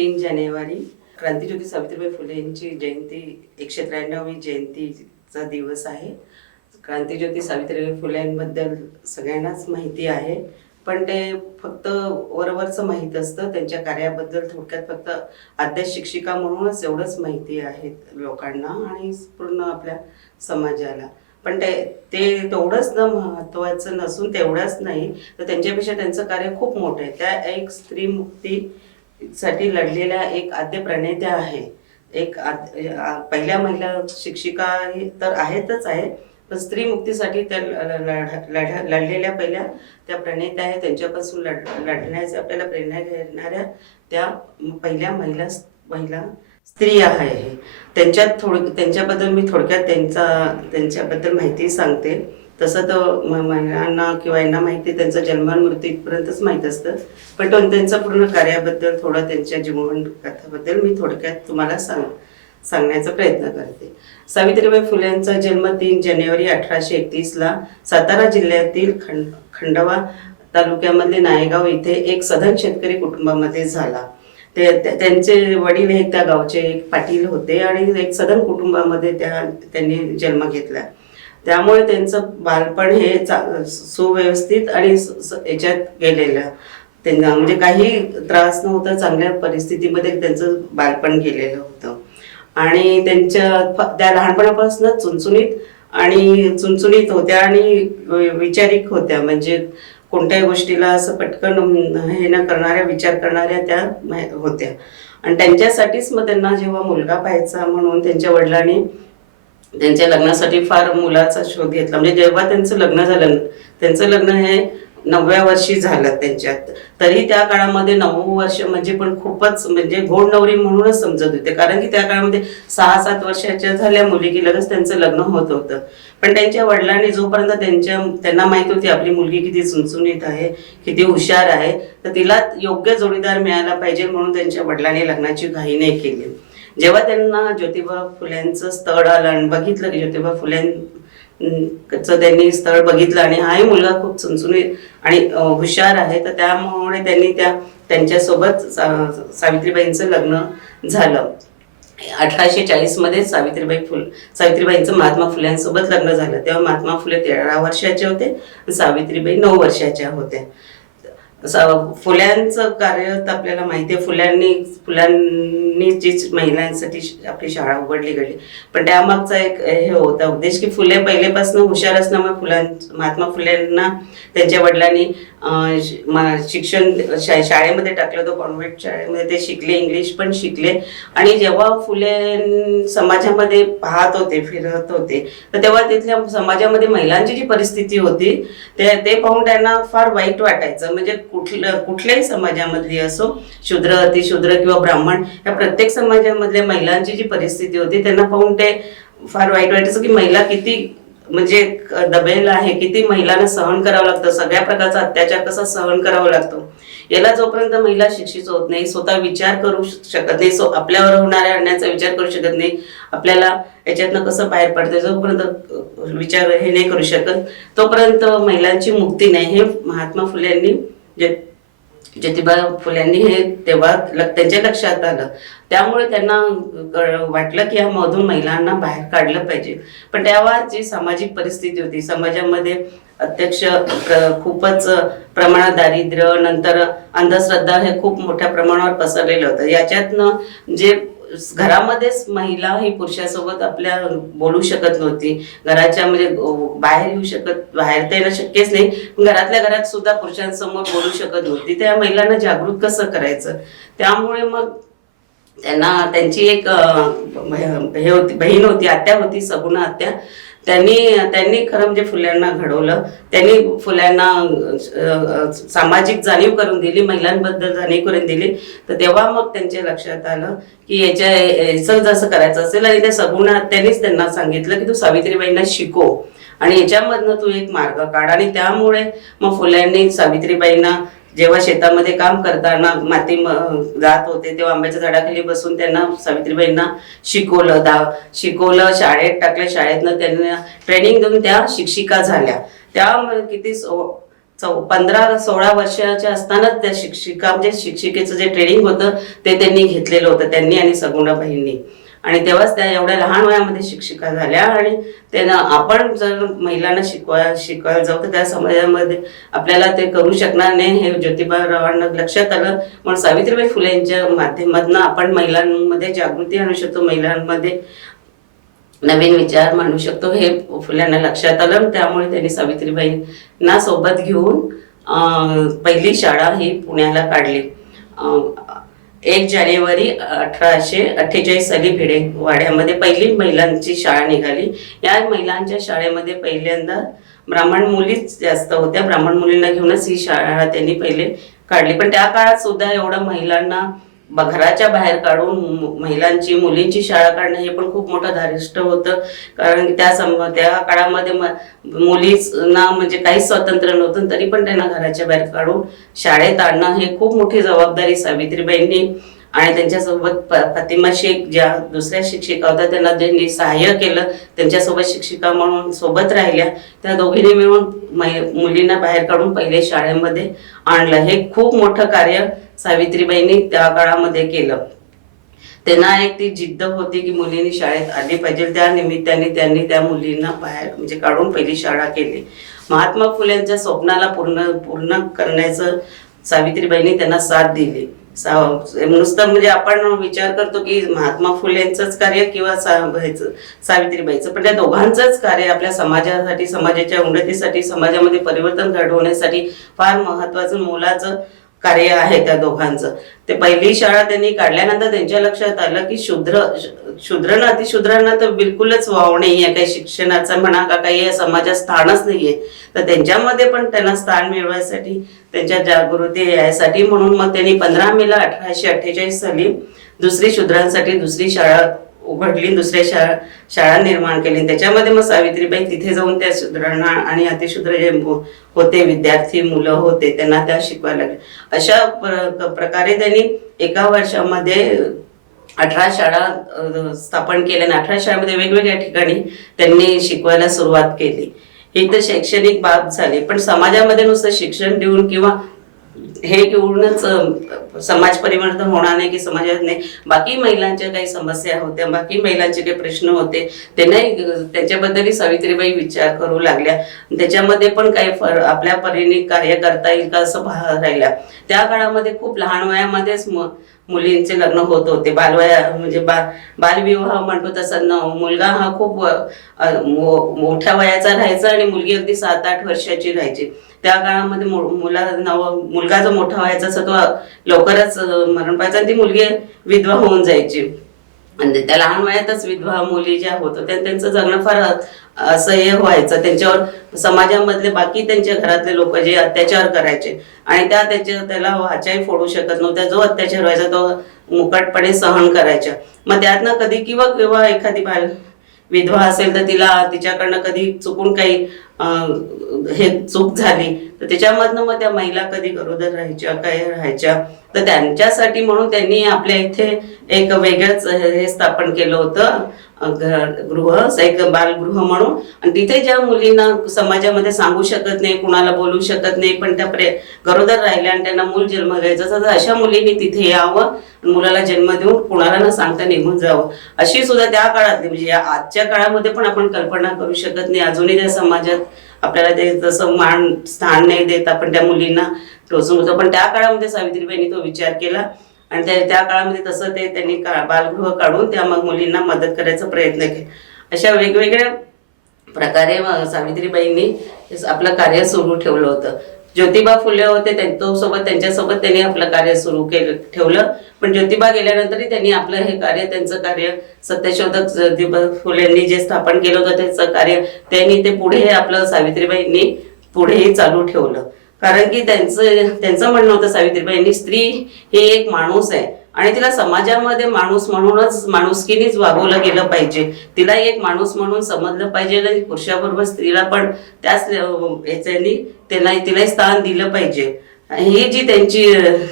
3 जानेवारी क्रांतीज्योती सावित्रीबाई फुले यांची जयंती 193वी जयंतीचा दिवस आहे. क्रांतीज्योती सावित्रीबाई फुलेंबद्दल सगळ्यांनाच माहिती आहे, पण ते फक्त वरवरचं माहीत असतं. त्यांच्या कार्याबद्दल थोडक्यात फक्त आद्य शिक्षिका म्हणूनच एवढंच माहिती आहे लोकांना आणि पूर्ण आपल्या समाजाला. पण ते ते तेवढंच न महत्त्वाचं नसून तेवढंच नाही तर त्यांच्यापेक्षा त्यांचं कार्य खूप मोठं आहे. त्या एक स्त्री मुक्तीसाठी लढलेल्या एक आद्य प्रणेत्या आहे. एक पहिल्या महिला शिक्षिका तर आहेतच आहे, पण स्त्री मुक्तीसाठी त्या लढलेल्या पहिल्या त्या प्रणेत्या आहे. त्यांच्यापासून लढण्याचे आपल्याला प्रेरणा घेणाऱ्या त्या पहिल्या महिला स्त्री आहे. त्यांच्याबद्दल मी थोडक्यात त्यांच्याबद्दल माहिती सांगते. तसं तर महिलांना किंवा यांना माहिती त्यांचा जन्म मृत्यूपर्यंतच माहीत असतं, पण त्यांच्या पूर्ण कार्याबद्दल थोडं त्यांच्या जीवन कथाबद्दल मी थोडक्यात तुम्हाला सांगण्याचा प्रयत्न करते. सावित्रीबाई फुलेंचा जन्म 3 जानेवारी 1831ला सातारा जिल्ह्यातील खंडवा तालुक्यामधले नायगाव इथे एक सधन शेतकरी कुटुंबामध्ये झाला. त्यांचे वडील हे त्या गावचे एक पाटील होते आणि एक सधन कुटुंबामध्ये त्यांनी जन्म घेतला. त्यामुळे त्यांचं बालपण हे सुव्यवस्थित आणि याच्यात गेलेलं. त्यांना म्हणजे काही त्रास नव्हता, चांगल्या परिस्थितीमध्ये त्यांचं बालपण गेलेलं होतं. आणि त्या लहानपणापासूनच चुणचुणीत होत्या आणि विचारिक होत्या. म्हणजे कोणत्याही गोष्टीला असं पटकन हे न करणाऱ्या, विचार करणाऱ्या त्या होत्या. आणि त्यांच्यासाठीच मग त्यांना जेव्हा मुलगा पाहायचा म्हणून त्यांच्या वडिलांनी त्यांच्या लग्नासाठी फार मुलाचा शोध घेतला. म्हणजे जेव्हा त्यांचं लग्न हे 9व्या वर्षी झालं त्यांच्यात, तरी त्या काळामध्ये 9 वर्ष म्हणजे पण खूपच म्हणजे घोड नवरी म्हणूनच समजत होते. कारण की त्या काळामध्ये 6-7 वर्षाच्या झाल्या मुली की लगेच त्यांचं लग्न होत होतं. पण त्यांच्या वडिलांनी जोपर्यंत त्यांना माहित होती आपली मुलगी किती चुणचुणीत आहे, किती हुशार आहे, तर तिला योग्य जोडीदार मिळाला पाहिजे म्हणून त्यांच्या वडिलांनी लग्नाची घाई नाही केली. जेव्हा त्यांना ज्योतिबा फुल्यांचं स्थळ आलं आणि बघितलं की ज्योतिबा फुल्यांचं त्यांनी स्थळ बघितलं आणि हाही मुलगा खूप चुणचुणीत आणि हुशार आहे, तर त्यामुळे त्यांनी त्यांच्यासोबत सावित्रीबाईंचं लग्न झालं. 1840 मध्ये सावित्रीबाईंचं महात्मा फुल्यांसोबत लग्न झालं. तेव्हा महात्मा फुले 13 वर्षाचे होते आणि सावित्रीबाई 9 वर्षाच्या होत्या. फुल्यांचं कार्य तर आपल्याला माहिती आहे. फुल्यांनी जी महिलांसाठी आपली शाळा उघडली गेली, पण त्यामागचा एक हे होता उद्देश की फुले पहिलेपासून हुशार असल्यामुळे महात्मा फुलेंना त्यांच्या वडिलांनी शिक्षण शाळेमध्ये टाकलं होतं, कॉन्व्हेंट शाळेमध्ये. ते शिकले, इंग्लिश पण शिकले. आणि जेव्हा फुले समाजामध्ये फिरत होते, तर तेव्हा तिथल्या समाजामध्ये महिलांची जी परिस्थिती होती ते पाहून त्यांना फार वाईट वाटायचं. म्हणजे कुठल्याही समाजामधली असो, शूद्र, अतिशूद्र किंवा ब्राह्मण, या प्रत्येक समाजामधल्या महिलांची जी परिस्थिती होती त्यांना पाहून ते फार वाईट वाटायचं की महिला किती म्हणजे दबेल आहे, किती महिलांना सहन करावं लागतं, सगळ्या प्रकारचा अत्याचार कसा सहन करावा लागतो. याला जोपर्यंत महिला शिक्षित होत नाही, स्वतः विचार करू शकत नाही, आपल्यावर होणाऱ्या अन्यायाचा विचार करू शकत नाही, आपल्याला याच्यातनं कसं बाहेर पडतं जोपर्यंत विचार हे नाही करू शकत, तोपर्यंत महिलांची मुक्ती नाही. हे महात्मा फुल्यांनी ज्योतिबा फुल्यांनी हे तेव्हा त्यांच्या लक्षात आलं. त्यामुळे त्यांना वाटलं की यामधून महिलांना बाहेर काढलं पाहिजे. पण तेव्हा जी सामाजिक परिस्थिती होती, समाजामध्ये खूपच प्रमाणात दारिद्र्य, नंतर अंधश्रद्धा हे खूप मोठ्या प्रमाणावर पसरलेलं होतं. याच्यातनं जे घरामध्येच महिला ही पुरुषासोबत आपल्या बोलू शकत नव्हती, घराच्या म्हणजे बाहेर येऊ शकत, बाहेर तर येणं शक्यच नाही, घरातल्या घरात सुद्धा पुरुषांसमोर बोलू शकत नव्हती. त्या महिलांना जागृत कसं करायचं, त्यामुळे मग त्यांची एक हे होती, बहीण होती, आत्या होती, सगुण आत्या. त्यांनी खरं म्हणजे फुल्यांना घडवलं. त्यांनी फुल्यांना सामाजिक जाणीव करून दिली, महिलांबद्दल जाणीव करून दिली. तर तेव्हा मग त्यांच्या लक्षात आलं की याचं जसं करायचं असेल, आणि त्या सगुण आत्यानीच त्यांना सांगितलं की तू सावित्रीबाईंना शिकव आणि याच्यामधनं तू एक मार्ग काढ. आणि त्यामुळे मग फुल्यांनी सावित्रीबाईंना जेव्हा शेतामध्ये काम करताना माती जात होते, तेव्हा आंब्याच्या झाडाखाली बसून त्यांना सावित्रीबाईंना शिकवलं, शाळेत टाकलं. शाळेतनं त्यांना ट्रेनिंग देऊन त्या शिक्षिका झाल्या. त्या किती 15-16 वर्षाच्या असतानाच त्या शिक्षिका म्हणजे शिक्षिकेचं जे ट्रेनिंग होतं ते त्यांनी घेतलेलं होतं, त्यांनी आणि सगुणाबाईंनी. आणि तेव्हाच त्या एवढ्या लहान वयामध्ये शिक्षिका झाल्या. आणि त्यांना आपण जर महिलांना शिकवायला जाऊ तर त्या समाजामध्ये आपल्याला ते करू शकणार नाही, हे ज्योतिबारावांना लक्षात आलं. म्हणून सावित्रीबाई फुले यांच्या माध्यमातून आपण महिलांमध्ये जागृती आणू शकतो, महिलांमध्ये नवीन विचार मांडू शकतो, हे फुल्यांना लक्षात आलं. त्यामुळे त्यांनी सावित्रीबाईंना सोबत घेऊन पहिली शाळा ही पुण्याला काढली. 1 जानेवारी 1848 साली भिडेवाड्यामध्ये पहिली महिलांची शाळा निघाली. या महिलांच्या शाळेमध्ये पहिल्यांदा ब्राह्मण मुलीच जास्त होत्या, ब्राह्मण मुलींना घेऊनच ही शाळा त्यांनी पहिले काढली. पण त्या काळात सुद्धा एवढं महिलांना घराच्या बाहेर काढून महिलांची मुलींची शाळा काढणं हे पण खूप मोठं धारिष्ट होतं. कारण त्या काळामध्ये मुलींना म्हणजे काहीच स्वातंत्र्य नव्हतं, तरी पण त्यांना घराच्या बाहेर काढून शाळेत आणणं हे खूप मोठी जबाबदारी सावित्रीबाईंनी आणि त्यांच्यासोबत फातिमा शेख ज्या दुसऱ्या शिक्षिका होत्या त्यांना ज्यांनी सहाय्य केलं, त्यांच्यासोबत शिक्षिका म्हणून सोबत राहिल्या, त्या दोघींनी मिळून मुलींना बाहेर काढून पहिले शाळेमध्ये आणलं. हे खूप मोठं कार्य सावित्रीबाईंनी त्या काळामध्ये केलं. त्यांना एक ती जिद्द होती की मुलींनी शाळेत आली पाहिजे. त्या निमित्ताने त्यांनी त्या मुलींना बाहेर म्हणजे काढून पहिली शाळा केली. महात्मा फुलेंच्या स्वप्नाला पूर्ण करण्याचं सावित्रीबाईंनी त्यांना साथ दिली. नुसतं म्हणजे आपण विचार करतो की महात्मा फुलेंचंच कार्य किंवा सावित्रीबाईचं, पण त्या दोघांचंच कार्य आपल्या समाजासाठी, समाजाच्या उन्नतीसाठी, समाजामध्ये परिवर्तन घडवण्यासाठी फार महत्वाचं मोलाचं कार्य आहे त्या दोघांचं. ते पहिली शाळा त्यांनी काढल्यानंतर त्यांच्या लक्षात आलं की शूद्र अतिशूद्रांना तर बिलकुलच वाव नाहीये, काही शिक्षणाचा म्हणा का काही या समाजात स्थानच नाहीये. तर त्यांच्यामध्ये पण त्यांना स्थान मिळवायसाठी, त्यांच्या जागृती यासाठी म्हणून मग त्यांनी 15 मेला 1848 साली शूद्रांसाठी दुसरी शाळा उघडली, दुसऱ्या शाळा निर्माण केली. त्याच्यामध्ये मग सावित्रीबाई तिथे जाऊन त्या शूद्रांना आणि अतिशूद्र जे होते विद्यार्थी मुलं होते त्यांना त्या शिकवायला लागले. अशा प्रकारे त्यांनी एका वर्षामध्ये 18 शाळा स्थापन केल्या आणि 18 शाळेमध्ये वेगवेगळ्या ठिकाणी त्यांनी शिकवायला सुरुवात केली. ही तर शैक्षणिक बाब झाली, पण समाजामध्ये नुसतं शिक्षण देऊन किंवा हे घेऊनच समाज परिवर्तन होणार नाही की समाजात नाही. बाकी महिलांच्या काही समस्या होत्या, बाकी महिलांचे काही प्रश्न होते, त्याच्याबद्दलही सावित्रीबाई विचार करू लागल्या. त्याच्यामध्ये पण काही आपल्या परीने कार्य करता येईल का असं राहिल्या. त्या काळामध्ये खूप लहान वयामध्येच मुलींचे लग्न होत होते. म्हणजे बालविवाह म्हणतो तसं मुलगा हा खूप मोठ्या वयाचा राहायचा आणि मुलगी अगदी 7-8 वर्षाची राहायची. त्या काळामध्ये मुलगा जो मोठा व्हायचा असं तो लवकरच मरण पाहायचा आणि ती मुलगी विधवा होऊन जायची. म्हणजे त्या लहान वयातच विधवा मुली ज्या होत होत्या त्यांचं जगणं फार असह्य व्हायचं. त्यांच्यावर समाजामधले बाकी त्यांच्या घरातले लोक जे अत्याचार करायचे आणि त्याला वाचाही फोडू शकत नव्हत्या. जो अत्याचार व्हायचा तो मुकाटपणे सहन करायच्या. मग त्यातनं कधी किंवा एखादी विधवा असेल तर तिच्याकडनं कधी चुकून काही हे चूक झाली तर त्याच्यामधनं मग त्या महिला कधी गरोदर राहायच्या. तर त्यांच्यासाठी म्हणून त्यांनी आपल्या इथे एक वेगळंच हे स्थापन केलं होतं एक बालगृह म्हणून. आणि तिथे ज्या मुलींना समाजामध्ये सांगू शकत नाही, कुणाला बोलू शकत नाही, पण त्या गरोदर राहिल्या आणि त्यांना मूल जन्म घ्यायचा तर अशा मुलींनी तिथे यावं, मुलाला जन्म देऊन कुणाला न सांगता निघून जावं. अशी सुद्धा त्या काळातली म्हणजे आजच्या काळामध्ये पण आपण कल्पना करू शकत नाही. अजूनही त्या समाजात आपल्याला ते तसं स्थान नाही देत, आपण त्या मुलींना टोचून होतो. पण त्या काळामध्ये सावित्रीबाईंनी तो विचार केला आणि त्या काळामध्ये तसं त्यांनी बालगृह काढून त्या मुलींना मदत करायचा प्रयत्न केला. अशा वेगवेगळ्या प्रकारे सावित्रीबाईंनी आपलं कार्य सुरू ठेवलं होतं. ज्योतिबा फुले होते त्यांच्यासोबत त्यांनी आपलं कार्य सुरू ठेवलं. पण ज्योतिबा गेल्यानंतरही त्यांनी आपलं हे कार्य, त्यांचं कार्य सत्यशोधक ज्योतिबा फुलेंनी जे स्थापन केलं होतं त्याचं कार्य त्यांनी ते पुढे आपलं सावित्रीबाईंनी पुढेही चालू ठेवलं. कारण की त्यांचं म्हणणं होतं सावित्रीबाईंनी, स्त्री ही एक माणूस आहे आणि तिला समाजामध्ये माणूस म्हणूनच माणुसकीनेच वागवलं गेलं पाहिजे. तिला एक माणूस म्हणून समजलं पाहिजे आणि पुरुषाबरोबर स्त्रीला पण त्याच याच्यानी तिलाही स्थान दिलं पाहिजे. ही जी त्यांची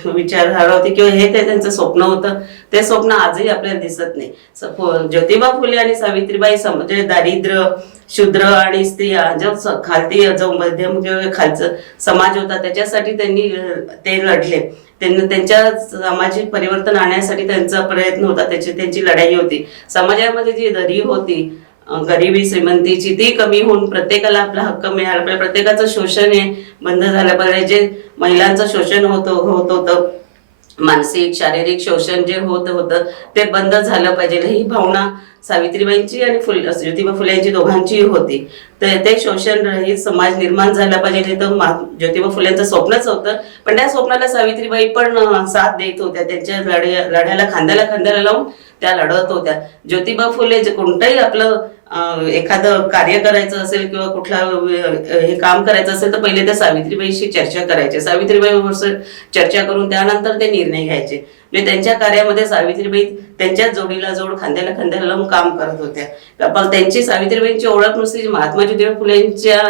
विचारधारा होती किंवा हे ते त्यांचं स्वप्न होतं, ते स्वप्न आजही आपल्याला दिसत नाही. ज्योतिबा फुले आणि सावित्रीबाई म्हणजे दारिद्र्य, शूद्र आणि स्त्रिया जो खालती जो मध्यम किंवा खालचं समाज होता त्याच्यासाठी त्यांनी ते लढले. त्यांना त्यांच्या सामाजिक परिवर्तन आणण्यासाठी त्यांचा प्रयत्न होता, त्यांची लढाई होती. समाजामध्ये जी दरी होती गरिबी श्रीमंतीची ती कमी होऊन प्रत्येकाला आपला हक्क मिळाला पाहिजे, प्रत्येकाचं शोषण हे बंद झालं पाहिजे. जे महिलांचं शोषण होत होतं, मानसिक शारीरिक शोषण जे होतं ते बंद झालं पाहिजे, ही भावना सावित्रीबाईंची आणि ज्योतिबा फुले यांची दोघांची होती. तर ते शोषण रहित समाज निर्माण झाला पाहिजे, तर ज्योतिबा फुलेंचं स्वप्नच होतं. पण त्या स्वप्नाला सावित्रीबाई पण साथ देत होत्या, त्यांच्या लढ्याला खांद्याला खांद्याला लावून त्या लढत होत्या. ज्योतिबा फुले जे कोणतंही आपलं एखादं कार्य करायचं असेल किंवा कुठला हे काम करायचं असेल तर पहिले त्या सावित्रीबाईशी चर्चा करायचे, सावित्रीबाईवर चर्चा करून त्यानंतर ते निर्णय घ्यायचे. म्हणजे त्यांच्या कार्यामध्ये सावित्रीबाई त्यांच्याच जोडीला जोड खांद्याला खांद्याला लावून काम करत होत्या. पण त्यांची सावित्रीबाईंची ओळख नुसती महात्मा ज्योतिबा फुलेंच्या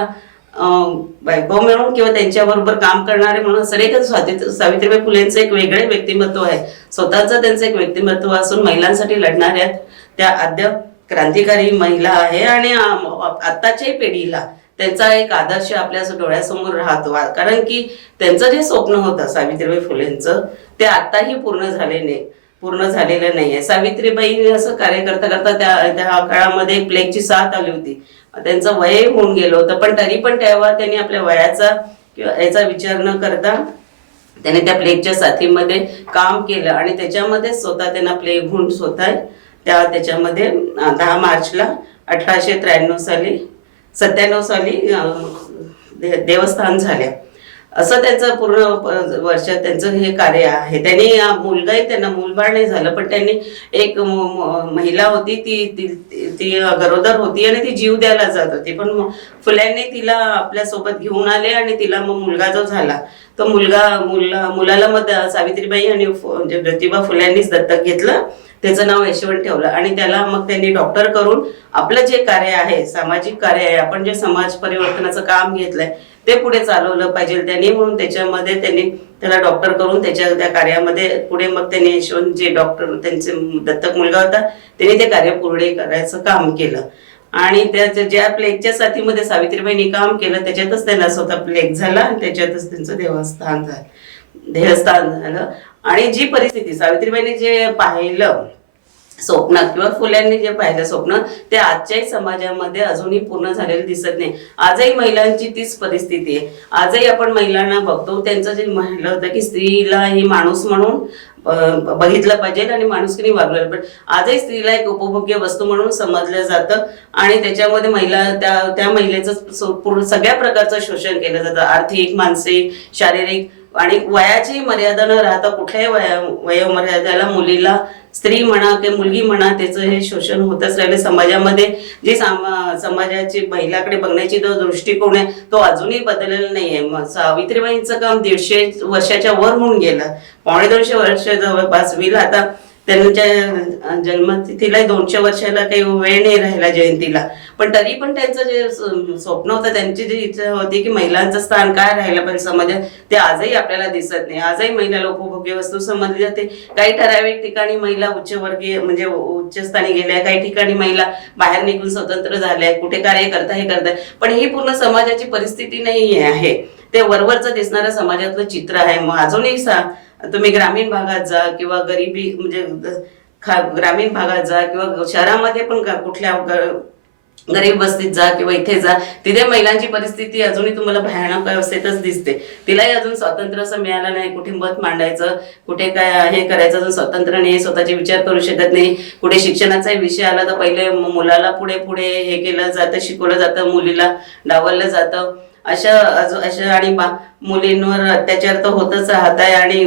बायको मिळून किंवा त्यांच्याबरोबर काम करणारे म्हणून सगळेच सावित्रीबाई फुलेंचं एक वेगळे व्यक्तिमत्व आहे, स्वतःचं त्यांचं एक व्यक्तिमत्व असून महिलांसाठी लढणाऱ्या त्या आद्य क्रांतिकारी महिला आहे. आणि आत्ताच्या पिढीला त्यांचा एक आदर्श आपल्या डोळ्यासमोर राहतो, कारण की त्यांचं जे स्वप्न होतं सावित्रीबाई फुलेंचं ते आताही पूर्ण झालेलं नाहीये. सावित्रीबाई असं कार्य करता करता त्या काळामध्ये प्लेगची साथ आली होती, त्यांचं वय होऊन गेलं होतं, पण तरी पण तेव्हा त्यांनी आपल्या वयाचा किंवा याचा विचार न करता त्याने त्या प्लेगच्या साथीमध्ये काम केलं आणि त्याच्यामध्ये स्वतः त्यांना प्लेग होऊन स्वतः त्याच्यामध्ये 10 मार्चला 97 साली देवस्थान झाल्या. असं त्यांचं पूर्ण वर्ष त्यांचं हे कार्य आहे. त्यांनी मुलगाही त्यांना मूलबाळ नाही झालं, पण त्यांनी एक महिला होती ती गरोदर होती आणि ती जीव द्यायला जात होती, पण फुल्यांनी तिला आपल्या सोबत घेऊन आले आणि तिला मग मुलगा जो झाला तो मुलाला मग सावित्रीबाई आणि ज्योतिबा फुल्यांनीच दत्तक घेतलं, त्याचं नाव यशवंत ठेवलं आणि त्याला मग त्यांनी डॉक्टर करून आपलं जे कार्य आहे सामाजिक कार्य आहे, आपण जे समाज परिवर्तनाचं काम घेतलंय ते पुढे चालवलं पाहिजे त्यांनी, म्हणून त्याच्यामध्ये त्यांनी त्याला डॉक्टर करून त्या कार्यामध्ये पुढे मग त्यांनी यशवंत जे डॉक्टर त्यांचे दत्तक मुलगा होता त्यांनी ते कार्य पुढे करायचं काम केलं. आणि त्या ज्या प्लेगच्या साथीमध्ये सावित्रीबाईंनी काम केलं त्याच्यातच त्यांना स्वतः प्लेग झाला आणि त्याच्यातच त्यांचं देहस्थान झालं. आणि जी परिस्थिती सावित्रीबाईंनी जे पाहिलं स्वप्न किंवा फुल्यांनी जे पाहिलं स्वप्न ते आजच्याही समाजामध्ये अजूनही पूर्ण झालेलं दिसत नाही. आजही महिलांची तीच परिस्थिती आहे. आजही आपण महिलांना बघतो, त्यांचं जे म्हणलं होतं की स्त्रीला ही माणूस म्हणून बघितलं पाहिजे आणि माणुसकीने वागलं पाहिजे. आजही स्त्रीला एक उपभोग्य वस्तू म्हणून समजलं जातं आणि त्याच्यामध्ये त्या महिलेचं पूर्ण सगळ्या प्रकारचं शोषण केलं जातं, आर्थिक, मानसिक, शारीरिक आणि वयाची मर्यादा न राहता कुठल्याही वयोमर्यादेला मुलीला स्त्री म्हणा किंवा मुलगी म्हणा त्याचं हे शोषण होतच राहिले. समाजामध्ये जी समाजाची महिलाकडे बघण्याची जो दृष्टिकोन आहे तो अजूनही बदललेला नाहीये. सावित्रीबाईंचं काम 150 वर्षाच्या वर होऊन गेलं, 250 वर्ष जवळपास होईल आता. त्यांच्या जन्मतिथीला 200 वर्षाला काही वेळ नाही राहिला जयंतीला, पण तरी पण त्यांचं जे स्वप्न होतं, त्यांची जी इच्छा होती की महिलांचं स्थान काय राहिलं पाहिजे समाजात, ते आजही आपल्याला दिसत नाही. आजही महिलाला उपभोग्य वस्तू समजली जाते. काही ठराविक ठिकाणी महिला उच्चवर्गीय म्हणजे उच्चस्थानी गेल्या, काही ठिकाणी महिला बाहेर निघून स्वतंत्र झाल्या, कुठे कार्य करताय, पण ही पूर्ण समाजाची परिस्थिती नाही आहे. ते वरवरचं दिसणारं समाजातलं चित्र आहे. मग अजूनही तुम्ही ग्रामीण भागात जा किंवा गरिबी म्हणजे ग्रामीण भागात जा किंवा शहरामध्ये पण कुठल्या गरीब वस्तीत जा किंवा इथे जा, तिथे महिलांची परिस्थिती अजूनही तुम्हाला भयानक अवस्थेतच दिसते. तिलाही अजून स्वातंत्र्य असं मिळालं नाही, कुठे मत मांडायचं, कुठे काय हे करायचं अजून स्वातंत्र्य नाही, स्वतःचे विचार करू शकत नाही. कुठे शिक्षणाचा विषय आला तर पहिले मुलाला पुढे हे केलं जातं, शिकवलं जातं, मुलीला डावललं जातं. अशा आणि मुलींवर अत्याचार तर होतच राहत आहे आणि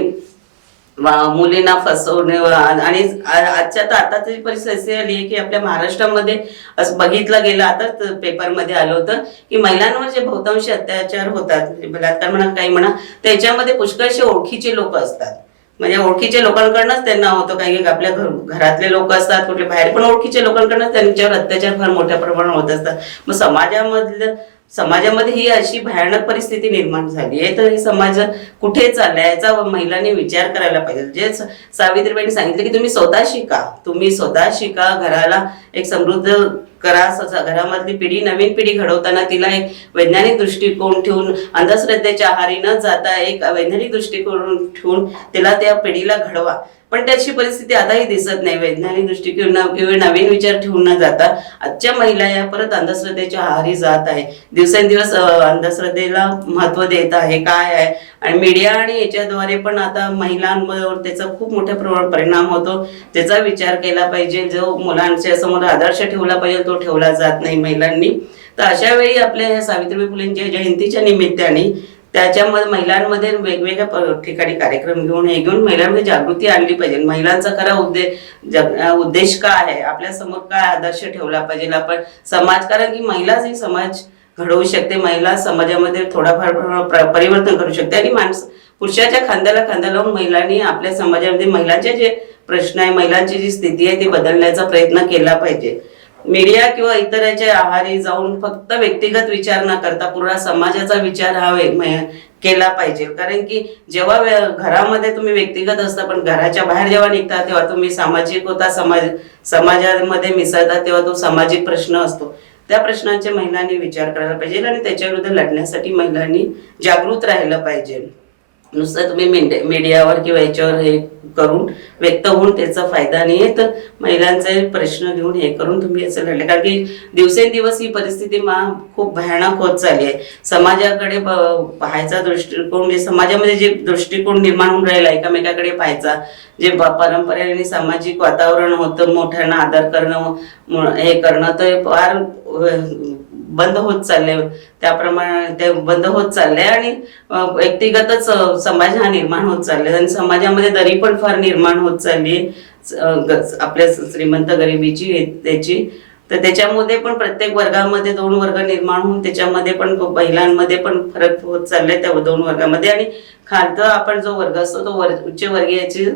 मुलींना फसवणे. आणि आजच्या तर आताची परिस्थिती आली आहे की आपल्या महाराष्ट्रामध्ये असं बघितलं गेलं, आता पेपरमध्ये आलं होतं की महिलांवर जे बहुतांश अत्याचार होतात, बलात्कार म्हणा काही म्हणा, त्याच्यामध्ये पुष्कळशे ओळखीचे लोक असतात. म्हणजे ओळखीच्या लोकांकडनंच त्यांना होतं, काही आपल्या घरातले लोक असतात, कुठले बाहेर पण ओळखीच्या लोकांकडनं त्यांच्यावर अत्याचार फार मोठ्या प्रमाणात होत असतात. मग समाजामधलं समाजामध्ये ही अशी भयानक परिस्थिती निर्माण झाली आहे, तर हे समाज कुठे चाललाय याचा महिलांनी विचार करायला पाहिजे. जे सावित्रीबाईंनी सांगितले की तुम्ही स्वतः शिका, घराला एक समृद्ध करा, घरामधली पिढी, नवीन पिढी घडवताना तिला एक वैज्ञानिक दृष्टिकोन ठेवून, अंधश्रद्धेच्या आहारी न जाता एक वैज्ञानिक दृष्टिकोन ठेवून तिला त्या पिढीला घडवा. पण त्याची परिस्थिती आताही दिसत नाही. वैज्ञानिक दृष्टिकोन किंवा नवीन विचार ठेवून न जाता आजच्या महिला या परत अंधश्रद्धेच्या आहारी जात आहे. दिवसेंदिवस अंधश्रद्धेला महत्व देत आहे. काय आहे, आणि मीडिया आणि याच्याद्वारे पण आता महिलांवर त्याचा खूप मोठ्या प्रमाणात परिणाम होतो. त्याचा विचार केला पाहिजे. जो मुलांच्या समोर आदर्श ठेवला पाहिजे तो ठेवला जात नाही महिलांनी. तर अशा वेळी आपल्या सावित्रीबाई फुलेंच्या जयंतीच्या निमित्ताने त्याच्यामध्ये महिलांमध्ये वेगवेगळ्या ठिकाणी कार्यक्रम घेऊन महिलांमध्ये जागृती आणली पाहिजे. महिलांचा खरा उद्देश काय आहे, आपल्या समोर काय आदर्श ठेवला पाहिजे आपण समाज, कारण की महिलाच ही समाज घडवू शकते. महिला समाजामध्ये थोडाफार परिवर्तन करू शकते. आणि पुरुषाच्या खांद्याला खांदा लावून महिलांनी आपल्या समाजामध्ये महिलांचे जे प्रश्न आहे, महिलांची जी स्थिती आहे ती बदलण्याचा प्रयत्न केला पाहिजे. मीडिया किंवा इतरांच्या आहारी जाऊन फक्त व्यक्तिगत विचार न करता पूर्ण समाजाचा विचार हा केला पाहिजे. कारण की जेव्हा घरामध्ये तुम्ही व्यक्तिगत असता, पण घराच्या बाहेर जेव्हा निघता तेव्हा तुम्ही सामाजिक होता, समाजामध्ये मिसळता, तेव्हा तो सामाजिक प्रश्न असतो. त्या प्रश्नांचे महिलांनी विचार करायला पाहिजे आणि त्याच्या विरुद्ध लढण्यासाठी महिलांनी जागृत राहिलं पाहिजे. नुसतं तुम्ही मीडियावर किंवा याच्यावर हे करून व्यक्त होऊन त्याचा फायदा नाही आहे. तर महिलांचे प्रश्न घेऊन हे करून तुम्ही याचं लढले, कारण की दिवसेंदिवस ही परिस्थिती खूप भयानक होत चालली आहे. समाजाकडे पाहायचा दृष्टिकोन, जे समाजामध्ये जे दृष्टिकोन निर्माण होऊन राहिला एकामेकाकडे पाहायचा, जे परंपरेने सामाजिक वातावरण होतं, मोठ्यांना आदर करणं, हे करणं, तर फार बंद होत चालले. त्याप्रमाणे ते बंद होत चालले आणि व्यक्तिगतच समाज हा निर्माण होत चालले आणि समाजामध्ये दरी पण फार निर्माण होत चालली आपल्या श्रीमंत गरिबीची त्याची. तर त्याच्यामध्ये पण प्रत्येक वर्गामध्ये 2 वर्ग निर्माण होऊन त्याच्यामध्ये पण महिलांमध्ये पण फरक होत चालले त्या 2 वर्गामध्ये. आणि खालचा आपण जो वर्ग असतो तो उच्च वर्गीयाची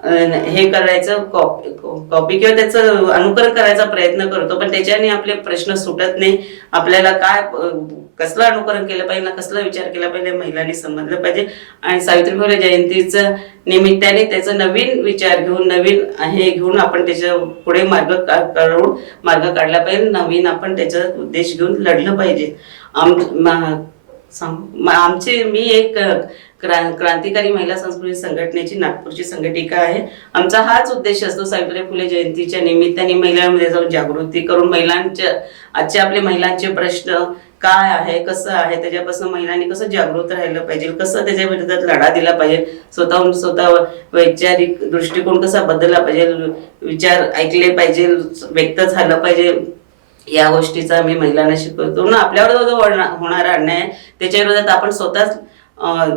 हे करायचं कॉपी किंवा त्याचं अनुकरण करायचा प्रयत्न करतो, पण त्याच्याने आपले प्रश्न सुटत नाही. आपल्याला काय कसलं अनुकरण केलं पाहिजे, कसला विचार केला पाहिजे, महिलांनी समजलं पाहिजे. आणि सावित्रीबाई फुले जयंतीच्या निमित्ताने त्याचं नवीन विचार घेऊन, नवीन हे घेऊन आपण त्याच्या पुढे मार्ग काढला पाहिजे. नवीन आपण त्याचा उद्देश घेऊन लढलं पाहिजे. मी एक क्रांतिकारी महिला संस्कृती संघटनेची नागपूरची संघटिका आहे. आमचा हाच उद्देश असतो, सावित्रीबाई फुले जयंतीच्या निमित्ताने महिलांमध्ये जाऊन जागृती करून आजच्या आपले महिलांचे प्रश्न काय आहे, कसं आहे, त्याच्यापासून महिलांनी कसं जागृत राहिलं पाहिजे, कसं त्याच्या विरोधात लढा दिला पाहिजे, स्वतः वैचारिक दृष्टिकोन कसा बदलला पाहिजे, विचार ऐकले पाहिजे, व्यक्त झालं पाहिजे, या गोष्टीचा आम्ही महिलांना शिकवतो. आपल्यावर जो होणारा अन्याय त्याच्या विरोधात आपण स्वतःच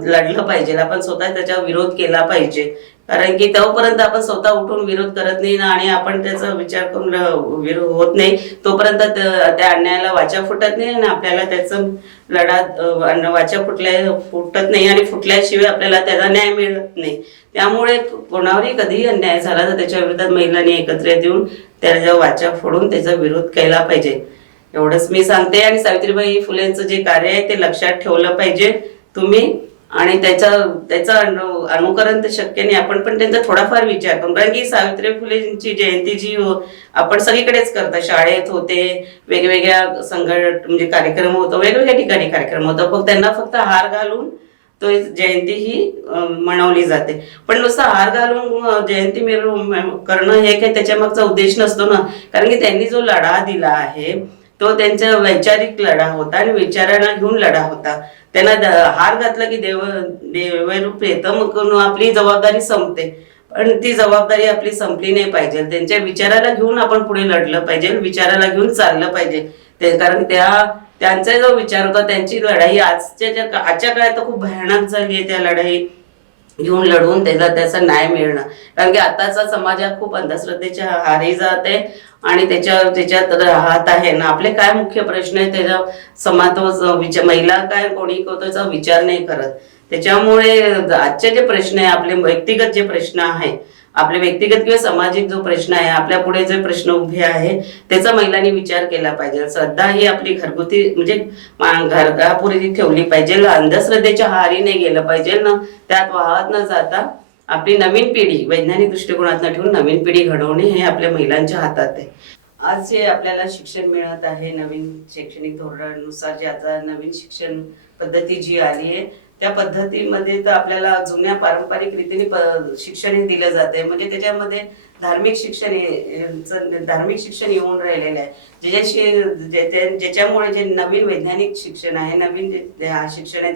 लढलं पाहिजे. आपण स्वतः त्याचा विरोध केला पाहिजे, कारण की तोपर्यंत आपण स्वतः उठून विरोध करत नाही आणि आपण त्याचा विचार करून विरोध होत नाही तोपर्यंत त्या अन्यायाला वाचा फुटत नाही आणि आपल्याला त्याचं वाचा फुटत नाही आणि फुटल्याशिवाय आपल्याला त्याचा न्याय मिळत नाही. त्यामुळे कोणावरही कधीही अन्याय झाला तर त्याच्या विरोधात महिलांनी एकत्रित येऊन त्याच्या वाचा फोडून त्याचा विरोध केला पाहिजे. एवढंच मी सांगते. आणि सावित्रीबाई फुलेंचं जे कार्य आहे ते लक्षात ठेवलं पाहिजे तुम्ही, आणि त्याचं अनुकरण तर शक्य नाही, आपण पण त्यांचा थोडाफार विचार करू. कारण की सावित्रीबाई फुलेंची जयंती जी आपण सगळीकडेच करतो, शाळेत होते, वेगवेगळ्या म्हणजे कार्यक्रम होतो, वेगवेगळ्या ठिकाणी कार्यक्रम होतो, त्यांना फक्त हार घालून तो जयंती ही मनवली जाते. पण नुसतं हार घालून जयंती करणं हे काही त्याच्या मागचा उद्देश नसतो ना, कारण की त्यांनी जो लढा दिला आहे तो त्यांचा वैचारिक लढा होता आणि विचारांना घेऊन लढा होता. त्यांना हार घातला की देवरूप येतं, मग आपली जबाबदारी संपते. पण ती जबाबदारी आपली संपली नाही पाहिजे. त्यांच्या विचाराला घेऊन आपण पुढे लढलं पाहिजे, विचाराला घेऊन चाललं पाहिजे. कारण त्यांचा जो विचार होता, त्यांची लढाई आजच्या काळात तर खूप भयानक झाली आहे. त्या लढाई घेऊन लढवून त्याचा न्याय मिळणं, कारण की आताचा समाज खूप अंधश्रद्धेच्या आहारी जात आहे आणि त्याच्यात राहत आहे ना. आपले काय मुख्य प्रश्न आहे त्याच्या समाज महिला काय कोणी त्याचा विचार नाही करत. त्याच्यामुळे आजचे जे प्रश्न आहे, आपले व्यक्तिगत जे प्रश्न आहे, आपले व्यक्तिगत किंवा सामाजिक जो प्रश्न आहे, आपल्या पुढे जे प्रश्न उभे आहे त्याचा महिलांनी विचार केला पाहिजे. श्रद्धा ही आपली घरगुती म्हणजे घरापुरती ठेवली पाहिजे, अंधश्रद्धेच्या आहारी नाही गेलं पाहिजे ना, त्यात वाहत न जाता आपली नवीन पिढी वैज्ञानिक दृष्टिकोनातून ठेवून नवीन पिढी घडवणे हे आपल्या महिलांच्या हातात आहे. आज जे आपल्याला शिक्षण मिळत आहे, नवीन शैक्षणिक धोरणानुसार जे आता नवीन शिक्षण पद्धती जी आली आहे, त्या पद्धतीमध्ये तर आपल्याला जुन्या पारंपरिक रीतीने शिक्षण हे दिलं जाते. म्हणजे त्याच्यामध्ये धार्मिक शिक्षण येऊन राहिलेलं आहे. ज्याच्यामुळे जे नवीन वैज्ञानिक शिक्षण आहे, नवीन शिक्षण आहे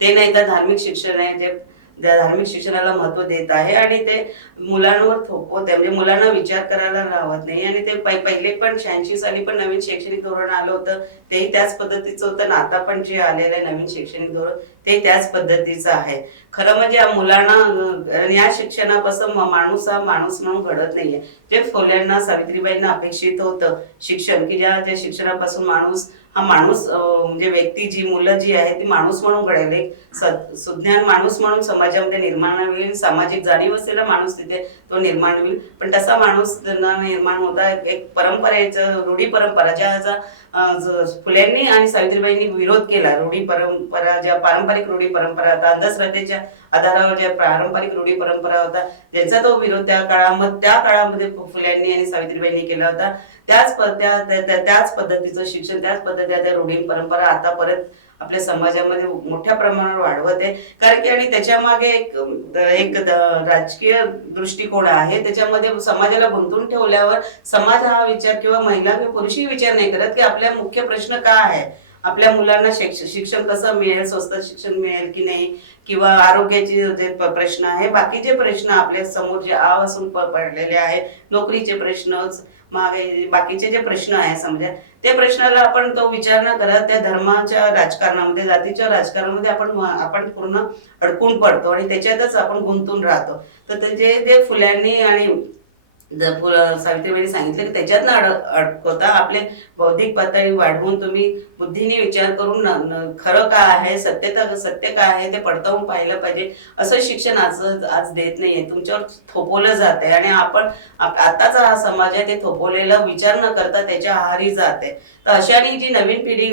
ते नाही तर धार्मिक शिक्षण आहे, जे धार्मिक शिक्षणाला महत्व देत आहे आणि ते मुलांवर थोपवत आहे. म्हणजे मुलांना विचार करायला लावत नाही. आणि ते पहिले पण 86 साली पण नवीन शैक्षणिक धोरण आलं होतं, तेही त्याच पद्धतीचं होतं. आणि आता पण जे आलेलं आहे नवीन शैक्षणिक धोरण ते त्याच पद्धतीचं आहे. खरं म्हणजे मुलांना या शिक्षणापासून माणूस हा माणूस म्हणून घडत नाहीये. जे फुल्यांना सावित्रीबाईंना अपेक्षित होतं शिक्षण, की ज्या शिक्षणापासून माणूस हा माणूस म्हणजे व्यक्ती जी मुलं जी आहे ती माणूस म्हणून घडेल, सुज्ञान माणूस म्हणून समाजामध्ये निर्माण होईल, सामाजिक जाणीव असलेला माणूस तिथे तो निर्माण होईल. पण तसा माणूस निर्माण होता एक परंपरेचं रूढी परंपरा ज्याचा फुल्यांनी आणि सावित्रीबाईंनी विरोध केला. रूढी परंपरा ज्या पारंपरिक रूढी परंपरा होता, अंधश्रद्धेच्या आधारावर ज्या पारंपरिक रूढी परंपरा होता, ज्यांचा तो विरोध त्या काळामध्ये फुल्यांनी आणि सावित्रीबाईंनी केला होता. त्याच पद्धतीचं शिक्षण, त्याच पद्धतीच्या रूढी परंपरा आता परत आपल्या समाजामध्ये मोठ्या प्रमाणावर वाढवत आहे. कारण की आणि त्याच्या मागे एक राजकीय दृष्टिकोन आहे. त्याच्यामध्ये समाजाला गुंतवून ठेवल्यावर समाज हा विचार किंवा महिला किंवा पुरुषही विचार नाही करत की आपल्या मुख्य प्रश्न काय आहे, आपल्या मुलांना शिक्षण कसं मिळेल, स्वस्त शिक्षण मिळेल की नाही, किंवा आरोग्याचे जे प्रश्न आहे, बाकीचे प्रश्न आपल्या समोर जे असून पडलेले आहे, नोकरीचे प्रश्न, बाकीचे जे प्रश्न आहे समजा, त्या प्रश्नाला आपण तो विचार न करत त्या धर्माच्या राजकारणामध्ये, जातीच्या राजकारणामध्ये आपण पूर्ण अडकून पडतो आणि त्याच्यातच आपण गुंतून राहतो. तर त्याचे जे फुल्यांनी आणि सावित्रीबाईंनी सांगितलं की त्याच्यातनं अडकवता आपले बौद्धिक पातळी वाढवून तुम्ही बुद्धीने विचार करून खरं काय आहे, सत्य काय आहे ते पडताळून पाहिलं पाहिजे. असं शिक्षण आज देत नाहीये, तुमच्यावर थोपवलं जात आहे. आणि आपण आताचा हा समाज आहे ते थोपवलेला विचार न करता त्याच्या आहारी जात आहे. तर अशाने जी नवीन पिढी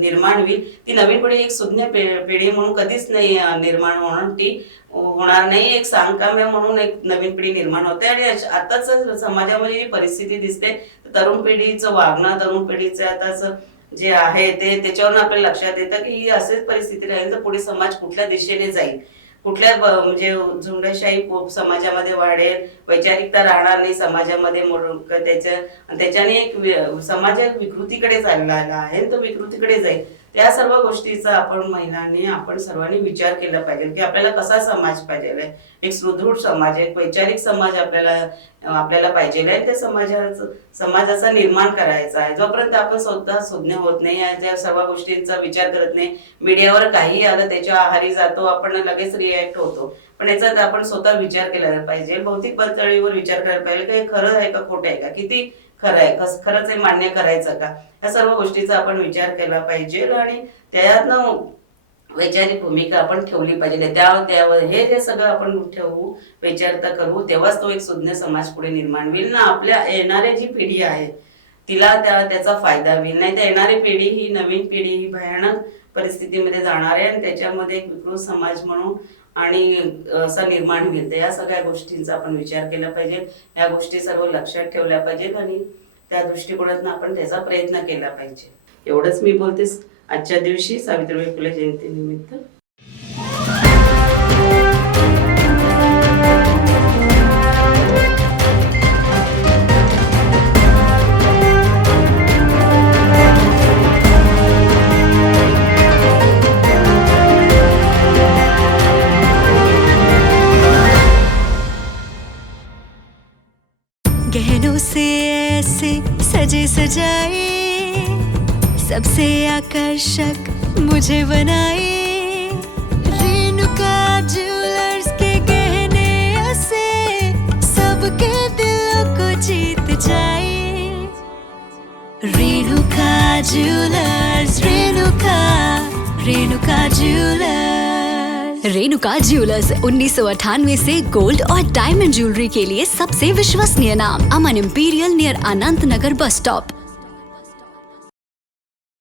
निर्माण होईल, ती नवीन पिढी एक सुज्ञ पिढी म्हणून कधीच नाही निर्माण म्हणून ती होणार नाही. एक सांगकाम्य म्हणून एक नवीन पिढी निर्माण होते. आणि आताच समाजामध्ये जी परिस्थिती दिसते, तरुण पिढीचं वागणं, तरुण पिढीचं आताच जे आहे ते त्याच्यावरून आपल्याला लक्षात येतं की ही असेच परिस्थिती राहील तर पुढे समाज कुठल्या दिशेने जाईल, कुठल्या म्हणजे झुंडशाही समाजामध्ये वाढेल, वैचारिकता राहणार नाही समाजामध्ये, त्याच्याने एक समाज विकृतीकडे चाललेला आहे, तो विकृतीकडे जाईल. त्या सर्व गोष्टीचा आपण सर्वांनी विचार केला पाहिजे की आपल्याला कसा समाज पाहिजे. एक सुदृढ समाज, एक वैचारिक समाज आपल्याला पाहिजे आहे. त्या समाजाचा निर्माण करायचा आहे. जोपर्यंत आपण स्वतः सुज्ञ होत नाही, त्या सर्व गोष्टींचा विचार करत नाही, मीडियावर काही आलं त्याच्या आहारी जातो, आपण लगेच रिॲक्ट होतो. पण याचा आपण स्वतः विचार केला पाहिजे, भौतिक पातळीवर विचार करायला पाहिजे की खरं आहे का खोटं आहे का, किती खरं आहे, खरंच हे मान्य करायचं का, या सर्व गोष्टीचा आपण विचार केला पाहिजे. आणि त्यातनं वैचारिक भूमिका आपण ठेवली पाहिजे. त्यावर हे जे सगळं आपण ठेवू, विचारता करू, तेव्हाच तो एक सुज्ञ समाज पुढे निर्माण होईल ना. आपल्या येणारी जी पिढी आहे तिला त्याचा फायदा होईल. नाही तर येणारी पिढी ही नवीन पिढी ही भयानक परिस्थितीमध्ये जाणार आहे आणि त्याच्यामध्ये एक विकृत समाज म्हणून आणि असा निर्माण होईल. तर या सगळ्या गोष्टींचा आपण विचार केला पाहिजे, या गोष्टी सर्व लक्षात ठेवल्या पाहिजेत आणि त्या दृष्टिकोनातून आपण त्याचा प्रयत्न केला पाहिजे. एवढंच मी बोलतेस आजच्या दिवशी सावित्रीबाई फुले जयंती निमित्त. गहनों से ऐसे सजे सजाए, सबसे आकर्षक मुझे बनाए, रेणुका ज्वेलर्स के गहने ऐसे सबके दिलों को जीत जाए. Renuka jewellers, Renuka jewellers. Renuka jewellers 1998 से गोल्ड और डायमंड ज्वेलरी के लिए सबसे विश्वसनीय नाम। अमन इंपीरियल नियर अनंत नगर बस स्टॉप।